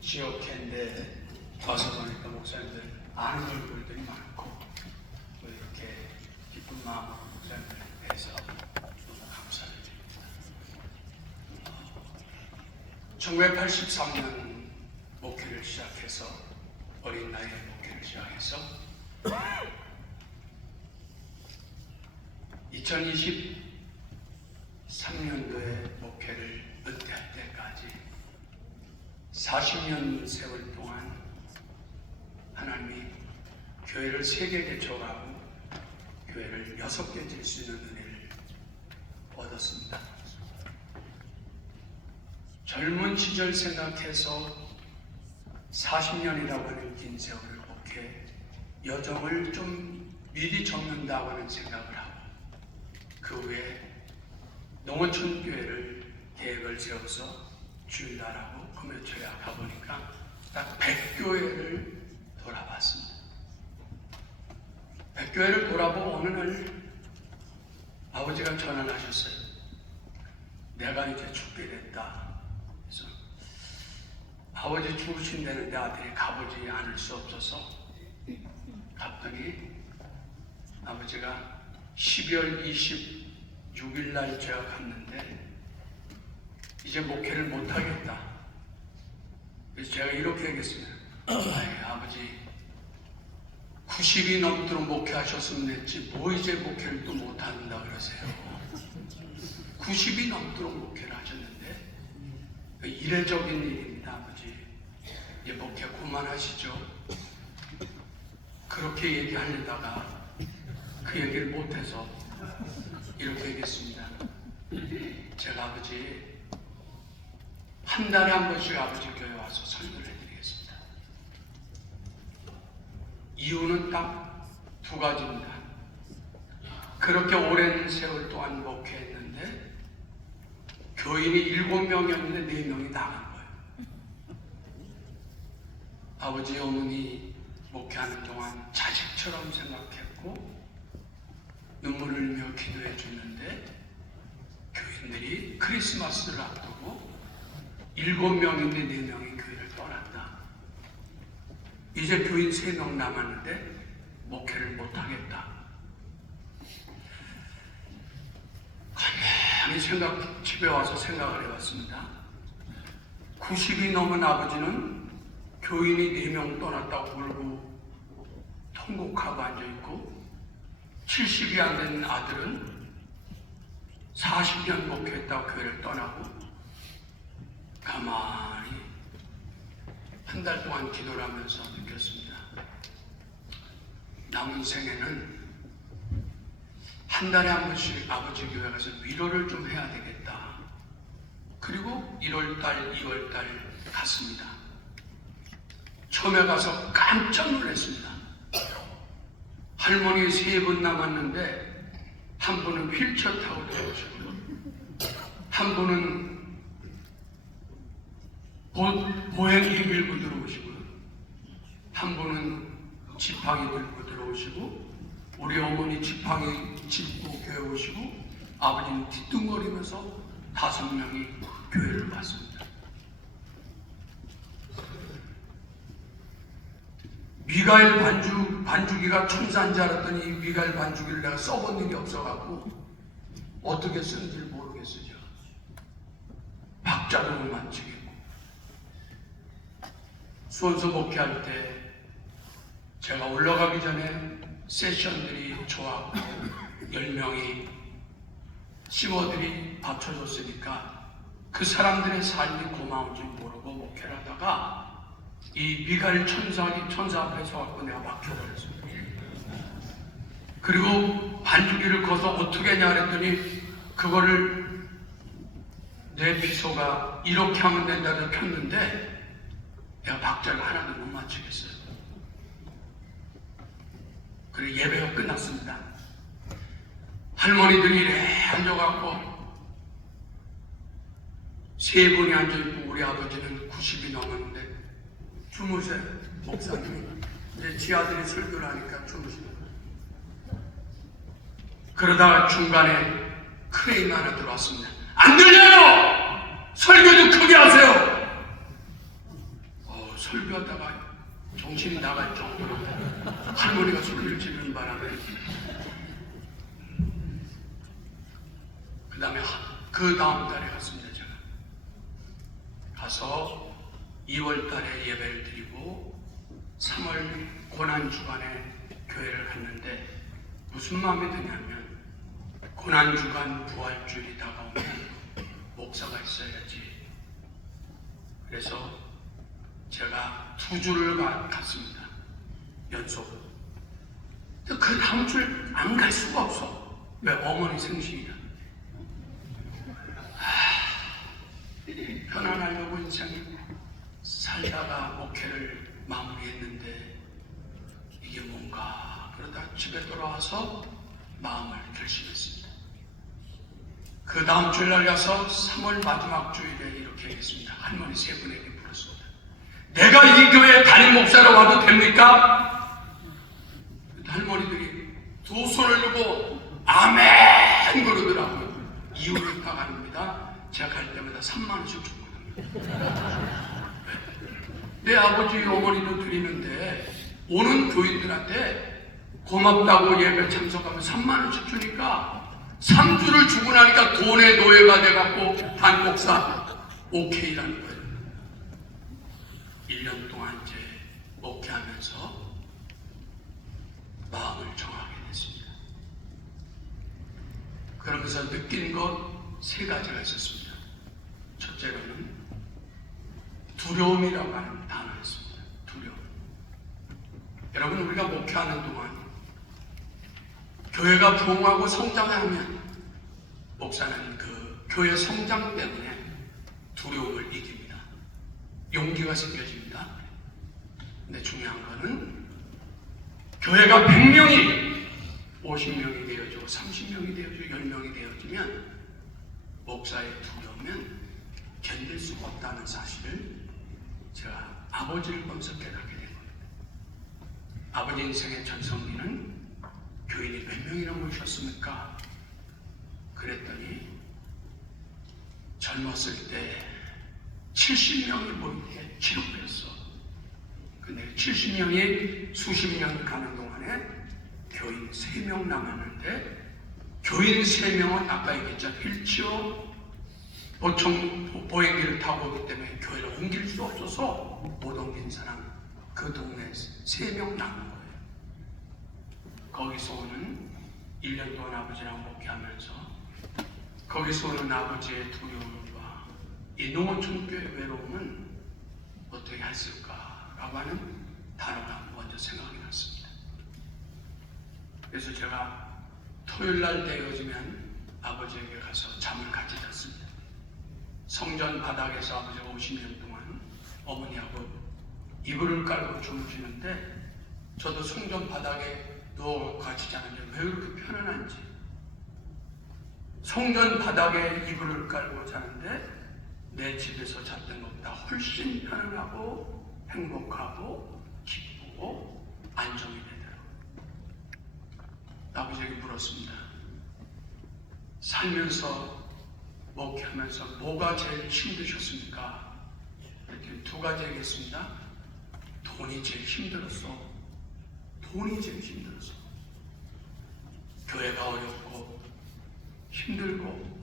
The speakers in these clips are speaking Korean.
지역회인데 와서 보니까 목사님들 아는 얼굴들이 많고 또 이렇게 기쁜 마음으로 목사님들 뵈서 너무 감사드립니다. 1983년 목회를 시작해서 어린 나이에 목회를 시작해서 2023년도에 목회를 은퇴할 때까지 40년 세월 동안 하나님이 교회를 3개 개척하고 교회를 6개 질 수 있는 은혜를 얻었습니다. 젊은 시절 생각해서 40년이라고 하는 긴 세월을 목회 여정을 좀 미리 접는다고 하는 생각을 하고 그 후에 농어촌교회를 계획을 세워서 주일날하고 금요초에 가보니까 딱 100교회를 돌아봤습니다. 100교회를 돌아보고 어느 날 아버지가 전화를 하셨어요. 내가 이제 죽게 됐다. 그래서 아버지 죽으신다는데 아들이 가보지 않을 수 없어서 갔더니 아버지가 12월 26일 날 제가 갔는데 이제 목회를 못하겠다. 그래서 제가 이렇게 얘기했습니다. 아버지 90이 넘도록 목회하셨으면 됐지 뭐 이제 목회를 또 못한다 그러세요. 90이 넘도록 목회를 하셨는데 이례적인 일입니다. 아버지 이제 목회 그만하시죠. 그렇게 얘기하려다가 그 얘기를 못해서 이렇게 얘기했습니다. 제가 아버지 한 달에 한 번씩 아버지 교회 와서 설교를 해드리겠습니다. 이유는 딱 두 가지입니다. 그렇게 오랜 세월 동안 목회했는데 교인이 7명이었는데 4명이 나간 거예요. 아버지 어머니 목회하는 동안 자식처럼 생각했고 눈물을 흘리며 기도해 주는데 교인들이 크리스마스를 앞두고 7명인데 4명이 교회를 떠났다. 이제 교인 3명 남았는데 목회를 못하겠다. 가만히 집에 와서 생각을 해봤습니다. 90이 넘은 아버지는 교인이 4명 떠났다고 울고 통곡하고 앉아있고 70이 안 된 아들은 40년 목회했다고 교회를 떠나고 가만히 한 달 동안 기도를 하면서 느꼈습니다. 남은 생에는 한 달에 한 번씩 아버지 교회 가서 위로를 좀 해야 되겠다. 그리고 1월달, 2월달 갔습니다. 처음에 가서 깜짝 놀랐습니다. 할머니 3분 남았는데 한 분은 휠체어 타고 들어오시고요. 한 분은 보행기 밀고 들어오시고요. 한 분은 지팡이 들고 들어오시고 우리 어머니 지팡이 짚고 교회 오시고 아버지는 뒤뚱거리면서 5명이 교회를 왔습니다. 미가엘 반주기가 천사인 줄 알았더니 미가엘 반주기를 내가 써본 일이 없어갖고 어떻게 쓰는지 모르겠어요. 박자도 못 맞추겠고 수원서 목회할 때 제가 올라가기 전에 세션들이 좋았고 10명이 시모들이 받쳐줬으니까 그 사람들의 삶이 고마운지 모르고 목회를 하다가 이 미가엘 천사 앞에 서갖고 내가 막혀버렸습니다. 그리고 반주기를 거서 어떻게 하냐 그랬더니 그거를 내 비서가 이렇게 하면 된다고 켰는데 내가 박자를 하나도 못 맞추겠어요. 그리고 예배가 끝났습니다. 할머니들이 이래 앉아갖고 3분이 앉아있고 우리 아버지는 90이 넘었는데 주무세요. 목사님이 이제 지 아들이 설교를 하니까 주무시는 거예요. 그러다가 중간에 크레인 하나 들어왔습니다. 안 들려요! 설교 좀 크게 하세요! 설교하다가 정신이 나갈 정도로 할머니가 소리를 지르는 바람에 그 다음 달에 갔습니다. 제가 가서 2월 달에 예배를 드리고 3월 고난주간에 교회를 갔는데 무슨 마음이 드냐면 고난주간 부활주일이 다가오면 목사가 있어야지. 그래서 제가 2주를 갔습니다. 연속. 그 다음 줄 안 갈 수가 없어. 왜? 어머니 생신이다. 편안하려고 인생 살다가 목회를 마무리했는데 이게 뭔가 그러다 집에 돌아와서 마음을 결심했습니다. 그 다음 주일날 가서 3월 마지막 주일에 이렇게 했습니다. 할머니 3분에게 물었습니다. 내가 이 교회 담임 목사로 와도 됩니까? 할머니들이 두 손을 들고 아멘 그러더라고요. 이유를 다 아닙니다. 제가 갈 때마다 3만 원씩 줬거든요. 내 아버지 어머니도 드리는데 오는 교인들한테 고맙다고 예배 참석하면 3만 원씩 주니까 3주를 주고 나니까 돈의 노예가 돼갖고 단 목사 오케이라는 거예요. 1년 동안 이제 목회하면서 마음을 정하게 됐습니다. 그러면서 느낀 것 3가지가 있었습니다. 첫째로는 두려움이라고 하는 단어였습니다. 두려움. 여러분, 우리가 목회하는 동안 교회가 부흥하고 성장하면 목사는 그 교회 성장 때문에 두려움을 이깁니다. 용기가 생겨집니다. 근데 중요한 거는 교회가 100명이 50명이 되어지고 30명이 되어지고 10명이 되어지면 목사의 두려움은 견딜 수가 없다는 사실을 제가 아버지를 보면서 깨닫게 된 겁니다. 아버지 인생의 전성기는 교인이 몇 명이나 모셨습니까? 그랬더니 젊었을 때 70명이 모이게 기록했어. 근데 70명이 수십 년 가는 동안에 교인 3명 남았는데 교인 3명은 아까 얘기했잖아요. 일치어 보통 보행기를 타고 오기 때문에 교회를 옮길 수 없어서 못 옮긴 사람 그 동네에 3명 남은 거예요. 거기서 오는 1년 동안 아버지랑 목회하면서 거기서 오는 아버지의 두려움과 이 농어촌교회 외로움은 어떻게 했을까라고 하는 단어가 먼저 생각이 났습니다. 그래서 제가 토요일날 되어지면 아버지에게 가서 잠을 같이 잤습니다. 성전 바닥에서 아버지가 50년 동안 어머니하고 이불을 깔고 주무시는데 저도 성전 바닥에 누워 같이 자는데 왜 그렇게 편안한지. 성전 바닥에 이불을 깔고 자는데 내 집에서 잤던 것보다 훨씬 편안하고 행복하고 기쁘고 안정이 되더라고요. 아버지에게 물었습니다. 살면서 목회하면서 뭐가 제일 힘드셨습니까? 이렇게 2가지 얘기했습니다. 돈이 제일 힘들었어. 돈이 제일 힘들었어. 교회가 어렵고 힘들고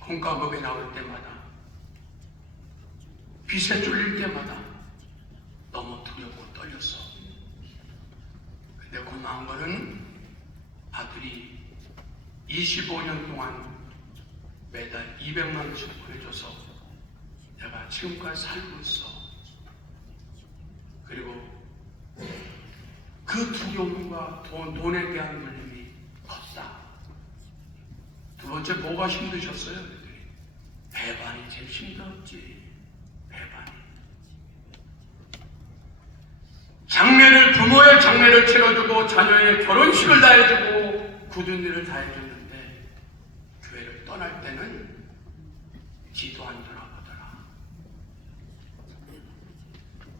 공과금이 나올 때마다 빚에 쫄릴 때마다 너무 두렵고 떨렸어. 근데 고마운 거는 아들이 25년 동안 매달 200만 원씩 보내줘서 내가 지금까지 살고 있어. 그리고 그 두려움과 돈에 대한 물림이 컸다. 2번째 뭐가 힘드셨어요? 그랬더니 배반이 제일 힘들었지. 배반이. 장례를 부모의 장례를 치러주고 자녀의 결혼식을 다 해주고 굳은 일을 다 해줬는데 교회를 떠날 때는 뒤도 안 돌아보더라.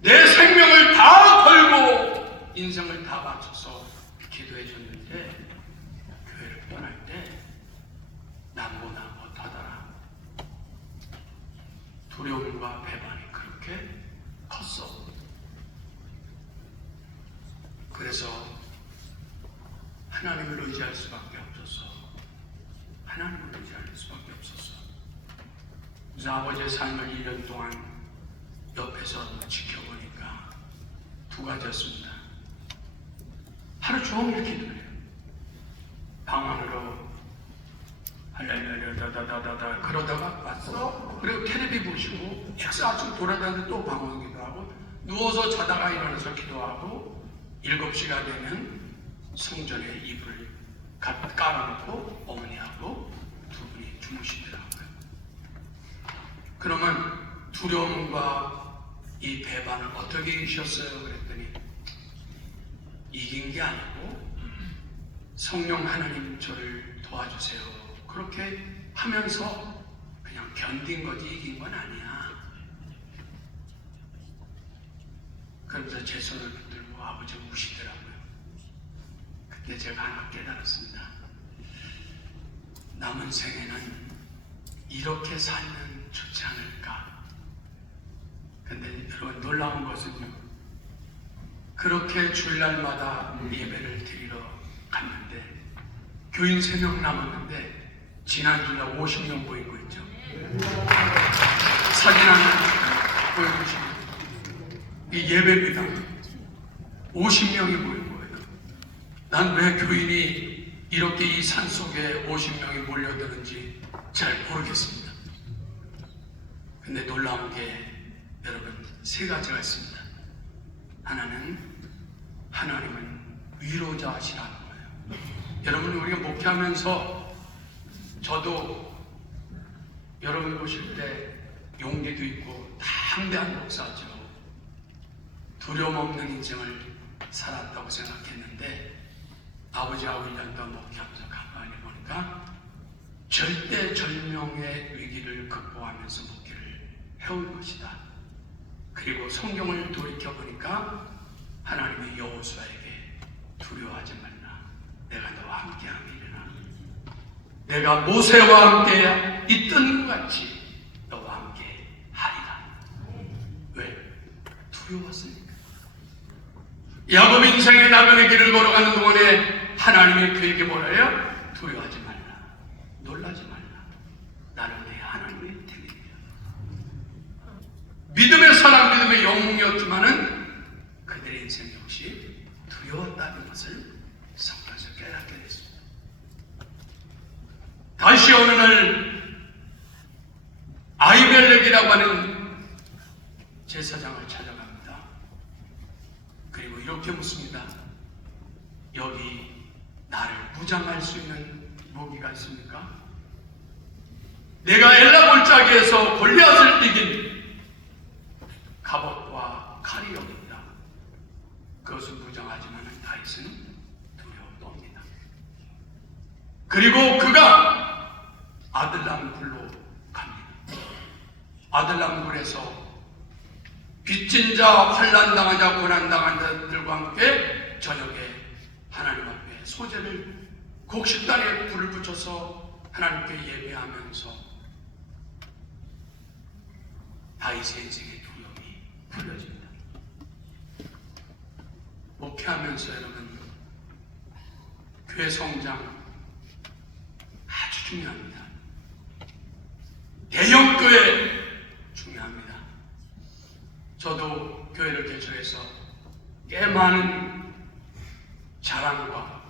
내 생명을 다 걸고 인생을 다 바쳐서 기도해 줬는데 교회를 떠날 때 남보다 못하더라. 두려움과 배반이 그렇게 컸어. 그래서 하나님을 의지할 수밖에 없었어. 하나님을 의지할 수밖에 없었어. 그래서 아버지의 삶을 1년 동안 옆에서 지켜보니까 두 가지였습니다. 하루 종일 기도를 해요. 방 안으로 할렐루야 그러다가 왔어. 그리고 텔레비 보시고 식사하시고 돌아다니는데 또 방황기도 하고 누워서 자다가 일어나서 기도하고 7시가 되면 성전에 이불을 깔아놓고 어머니하고 두 분이 주무시더라고요. 그러면 두려움과 이 배반을 어떻게 이기셨어요? 그랬더니 이긴 게 아니고 성령 하나님 저를 도와주세요. 그렇게 하면서 그냥 견딘 거지 이긴 건 아니야. 그러면서 제 손을 붙들고 아버지 우시더라고요. 그때 제가 하나 깨달았습니다. 남은 생에는 이렇게 살면 좋지 않을까. 근데 여러분 놀라운 것은요, 그렇게 주일날마다 예배를 드리러 갔는데 교인 3명 남았는데 지난 주일날 50명 모인 거 있죠. 사진 하나 보여주시면 이 예배비당 50명이 모인 거예요. 난 왜 교인이 이렇게 이 산속에 50명이 몰려드는지 잘 모르겠습니다. 근데 놀라운 게 여러분 3가지가 있습니다. 하나는 하나님은 위로자시라는 거예요. 여러분 우리가 목회하면서 저도 여러분 보실 때 용기도 있고 담대한 목사죠. 두려움 없는 인생을 살았다고 생각했는데 아버지하고 1년 동안 목회하면서 가만히 보니까 절대절명의 위기를 극복하면서 목회를 해온 것이다. 그리고 성경을 돌이켜보니까 하나님의 여호수아에게 두려워하지 말라. 내가 너와 함께함이라. 내가 모세와 함께 있던 것 같이 너와 함께 하리라. 왜? 두려웠으니까. 야곱 인생의 나그네 길을 걸어가는 동안에 하나님이 그에게 뭐라 해요? 두려워하지 말라. 놀라지 말라. 나는 내 하나님의 테니라. 믿음의 사랑, 믿음의 영웅이었지만은 그들의 인생 역시 두려웠다는 것을 성경에서 깨닫게 됐습니다. 다시 어느 날 아히멜렉이라고 하는 제사장을 찾아갑니다. 그리고 이렇게 묻습니다. 여기 나를 무장할 수 있는 무기가 있습니까? 내가 엘라 골짜기에서 골리앗을 이긴 갑옷과 칼이 여기 있다. 그것은 무장하지만 다윗은 두려움도 없니다. 그리고 그가 아들람 굴로 갑니다. 아들람 굴에서 빚진 자, 환난당한 자, 고난당한 자들과 함께 저녁에 하나님 앞에 소제를 곡식단에 불을 붙여서 하나님께 예배하면서 다윗의 인생의 두려움이 풀려집니다. 목회하면서 여러분 교회 성장 아주 중요합니다. 대형교회 중요합니다. 저도 교회를 개척해서 꽤 많은 자랑과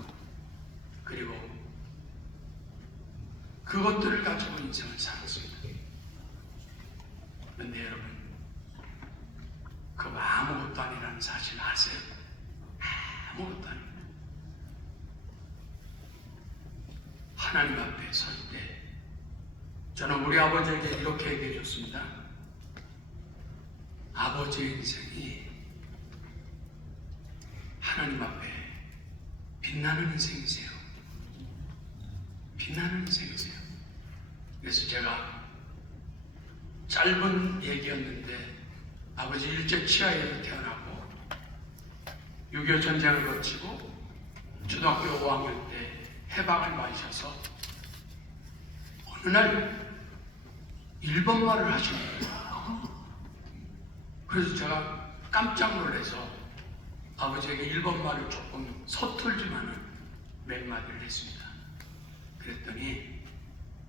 그리고 그것들을 가지고 인생을 살았습니다. 그런데 여러분 그거 아무것도 아니라는 사실 아세요? 아무것도 아닙니다. 하나님 앞에 설 때 저는 우리 아버지에게 이렇게 얘기해 줬습니다. 아버지의 인생이 하나님 앞에 빛나는 인생이세요. 빛나는 인생이세요. 그래서 제가 짧은 얘기였는데 아버지 일제 치하에서 태어나고 6.25 전쟁을 거치고 초등학교 5학년 때 해방을 맞으셔서 어느 날 일본말을 하시는 거예요. 그래서 제가 깜짝 놀라서 아버지에게 일본말을 조금 서툴지만은 몇 마디를 했습니다. 그랬더니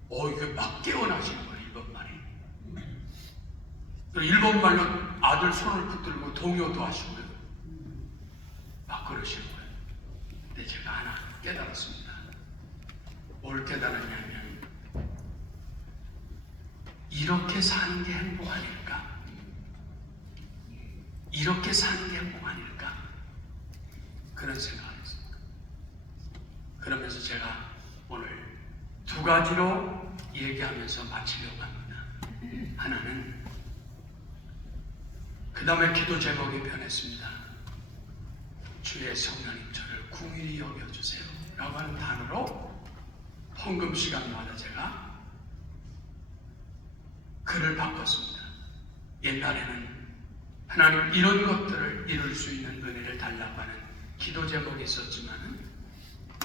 이게 막 깨어나시는 거예요. 일본말이. 일본말로 아들 손을 붙들고 동요도 하시고요. 막 그러시는 거예요. 근데 제가 하나 깨달았습니다. 뭘 깨달았냐면 이렇게 사는 게 행복 아닐까? 이렇게 사는 게 행복 아닐까? 그런 생각을 했습니다. 그러면서 제가 오늘 두 가지로 얘기하면서 마치려고 합니다. 하나는 그 다음에 기도 제목이 변했습니다. 주의 성령님 저를 궁일이 여겨주세요 라고 하는 단어로 헌금 시간마다 제가 글을 바꿨습니다. 옛날에는 하나님 이런 것들을 이룰 수 있는 은혜를 달라고 하는 기도 제목이 있었지만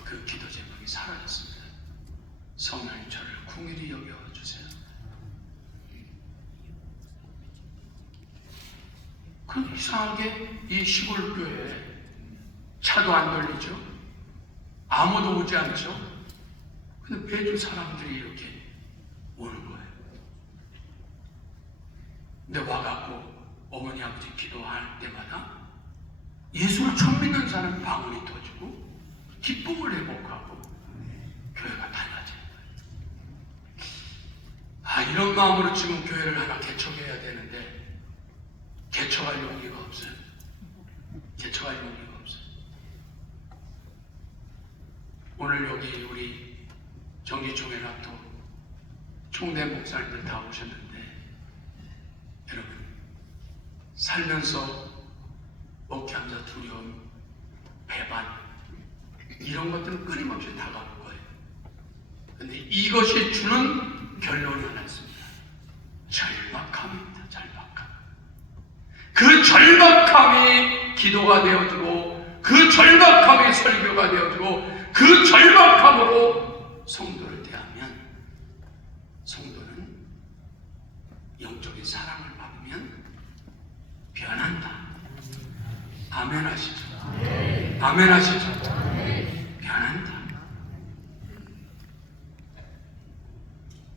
그 기도 제목이 사라졌습니다. 성령님 저를 궁일이 여겨주세요. 그 이상하게 이 시골 교회에 차도 안 돌리죠. 아무도 오지 않죠. 근데 매주 사람들이 이렇게 오는 거예요. 근데 와갖고 어머니 아버지 기도할 때마다 예수를 처음 믿는 사람이 방울이 터지고 기쁨을 회복하고 교회가 달라지는 거예요. 이런 마음으로 지금 교회를 하나 개척해야 되는데 개척할 용기가 없어요. 개척할 용기가 없어요. 오늘 여기 우리 정기총회나 또 총대 목사님들 다 오셨는데 여러분 살면서 목회하면서 두려움, 배반 이런 것들은 끊임없이 다가올 거예요. 그런데 이것이 주는 결론이 하나 있습니다. 절박함입니다. 절박함. 그 절박함이 기도가 되어지고 그 절박함이 설교가 되어지고 그 절박함으로 성도를 대하면 성도는 영적인 사랑을 받으면 변한다. 아멘 하시죠. 아멘 하시죠. 변한다.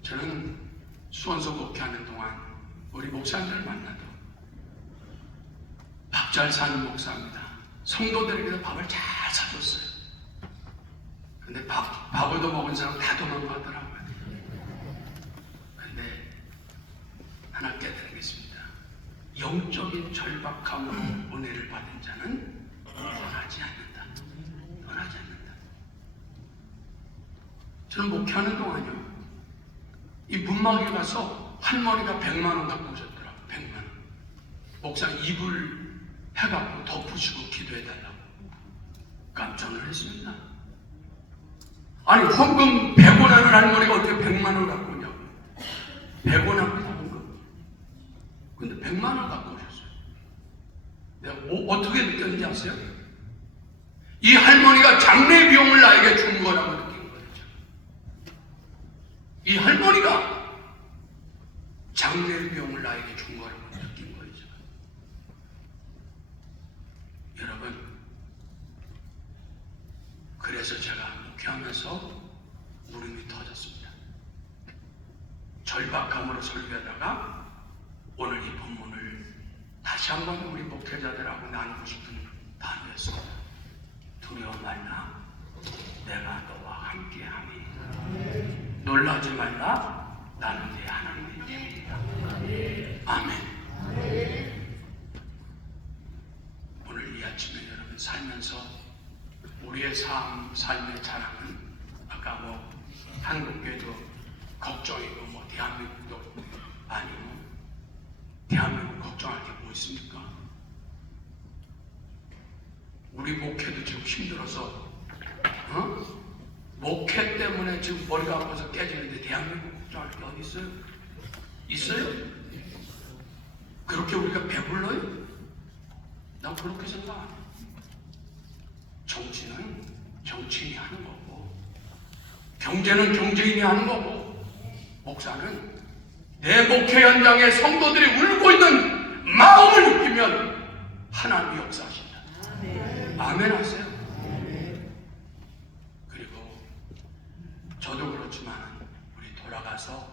저는 수원서 목회하는 동안 우리 목사님들 만나도 밥 잘 사는 목사입니다. 성도들에게도 밥을 잘 사줬어요. 근데 밥을 더 먹은 사람 다 도망가더라고요. 근데 하나 깨달으겠습니다. 영적인 절박함으로 은혜를 받은 자는 떠나지 않는다. 떠나지 않는다. 저는 목회하는 동안요, 이 문막에 가서 할머니가 100만 원 갖고 오셨더라고요. 100만 원. 목사 이불 해갖고 덮으시고 기도해달라고. 깜짝 놀랐습니다. 아니 헌금 100원 하는 할머니가 어떻게 100만 원 갖고 오냐고. 100원 합니다. 헌금. 근데 100만 원 갖고 오셨어요. 내가 어떻게 느꼈는지 아세요? 이 할머니가 장례 비용을 나에게 준 거라고 느낀 거예요. 이 할머니가 장례 비용을 나에게 준 거라고 느낀 거예요. 여러분, 그래서 제가 목회하면서 울음이 터졌습니다. 절박함으로 설교하다가 오늘 이 본문을 다시 한번 우리 목회자들하고 나누고 싶은 단어였습니다. 두려워 말라, 내가 너와 함께하니. 놀라지 말라, 나는 네 하나님의 님이다. 아멘. 오늘 이 아침에 여러분 살면서 우리의 삶의 자랑은 아까 한국교회도 걱정이고 대한민국도 아니고 대한민국 걱정할 게 뭐 있습니까? 우리 목회도 지금 힘들어서 목회 때문에 지금 머리가 아파서 깨지는데 대한민국 걱정할 게 어디 있어요? 있어요? 그렇게 우리가 배불러요? 난 그렇게 생각 안 해. 정치는 정치인이 하는 거고 경제는 경제인이 하는 거고 목사는 내 목회 현장에 성도들이 울고 있는 마음을 느끼면 하나님이 역사하신다. 아멘 하세요. 그리고 저도 그렇지만 우리 돌아가서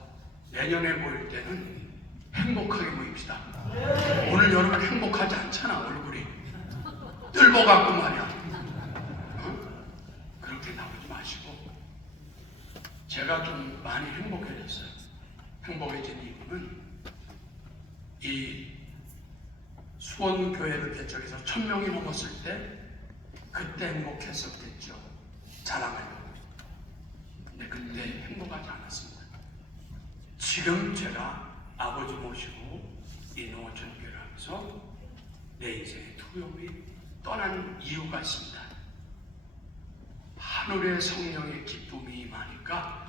내년에 모일 때는 행복하게 모입시다. 오늘 여러분 행복하지 않잖아. 얼굴이 뜰보갖고 말이야. 그렇게 나오지 마시고, 제가 좀 많이 행복해졌어요. 행복해진 이유는 이 수원교회를 개척해서 1000명이 넘었을 때 그때 행복했었겠죠. 자랑하려고. 근데 그때 행복하지 않았습니다. 지금 제가 아버지 모시고 이 농어촌교회를 하면서 내 인생의 투영이 떠나는 이유가 있습니다. 하늘의 성령의 기쁨이 임하니까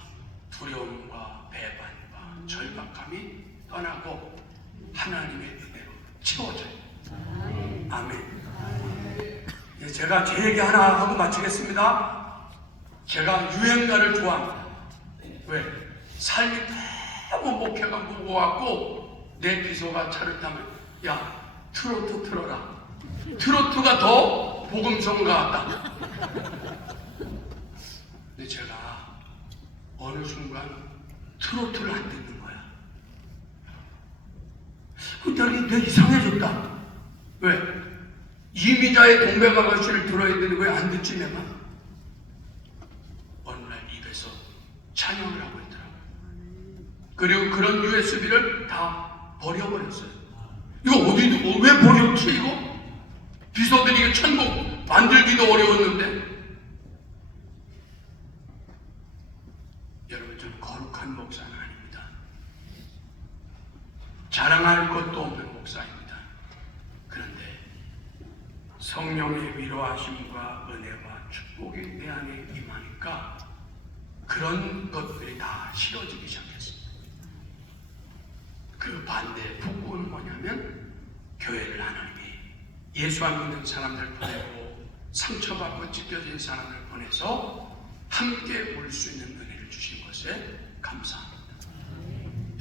두려움과 배반과 절박함이 떠나고 하나님의 은혜로 채워져요. 아멘. 제가 제 얘기 하나 하고 마치겠습니다. 제가 유행가를 좋아합니다. 왜? 삶이 너무 목회가 무거워갖고 내 비서가 차를 타면 야, 트로트 틀어라. 트로트가 더 복음성 같다. 근데 제가 어느 순간 트로트를 안 듣는 거야. 근데 내 이상해졌다. 왜? 이미자의 동백아가씨를 들어야 되는데 왜 안 듣지 내가? 어느 날 입에서 찬양을 하고 있더라고요. 그리고 그런 USB를 다 버려버렸어요. 이거 어디 두고 왜 버렸지 이거? 비서들이 이게 천국 만들기도 어려웠는데. 여러분, 저는 거룩한 목사는 아닙니다. 자랑할 것도 없는 목사입니다. 그런데 성령의 위로하심과 은혜와 축복이 내 안에 임하니까 그런 것들이 다 싫어지기 시작했습니다. 그 반대 복음은 뭐냐면 교회를 하나님이 예수 안 믿는 사람들 보내고 상처받고 찢겨진 사람을 보내서 함께 올 수 있는 은혜를 주신 것에 감사합니다.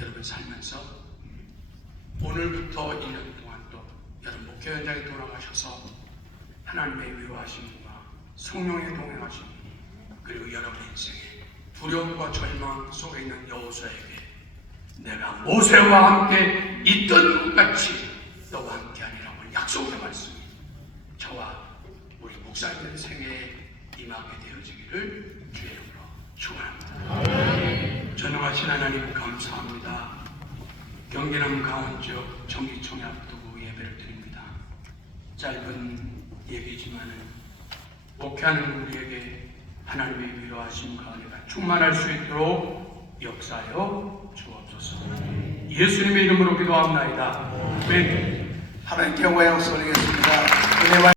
여러분 살면서 오늘부터 1년 동안 또 여러분 목회 현장에 돌아가셔서 하나님의 위로하심과 성령의 동행하심, 그리고 여러분 인생에 두려움과 절망 속에 있는 여호수아에게 내가 모세와 함께 있던 것 같이 너와 함께하리라고 약속의 말씀이 저와 우리 목사님들 생애에 임하게 되어지기를 주의 이름으로 축원합니다. 전능하신 하나님 감사합니다. 경기남 강원지역 정기총회 앞두고 예배를 드립니다. 짧은 예배지만은 목회하는 우리에게 하나님의 위로하심과 은혜가 충만할 수 있도록 역사하여 주옵소서. 예수님의 이름으로 기도합나이다. 아멘. 하나님께 영광을 올리겠습니다. 은혜와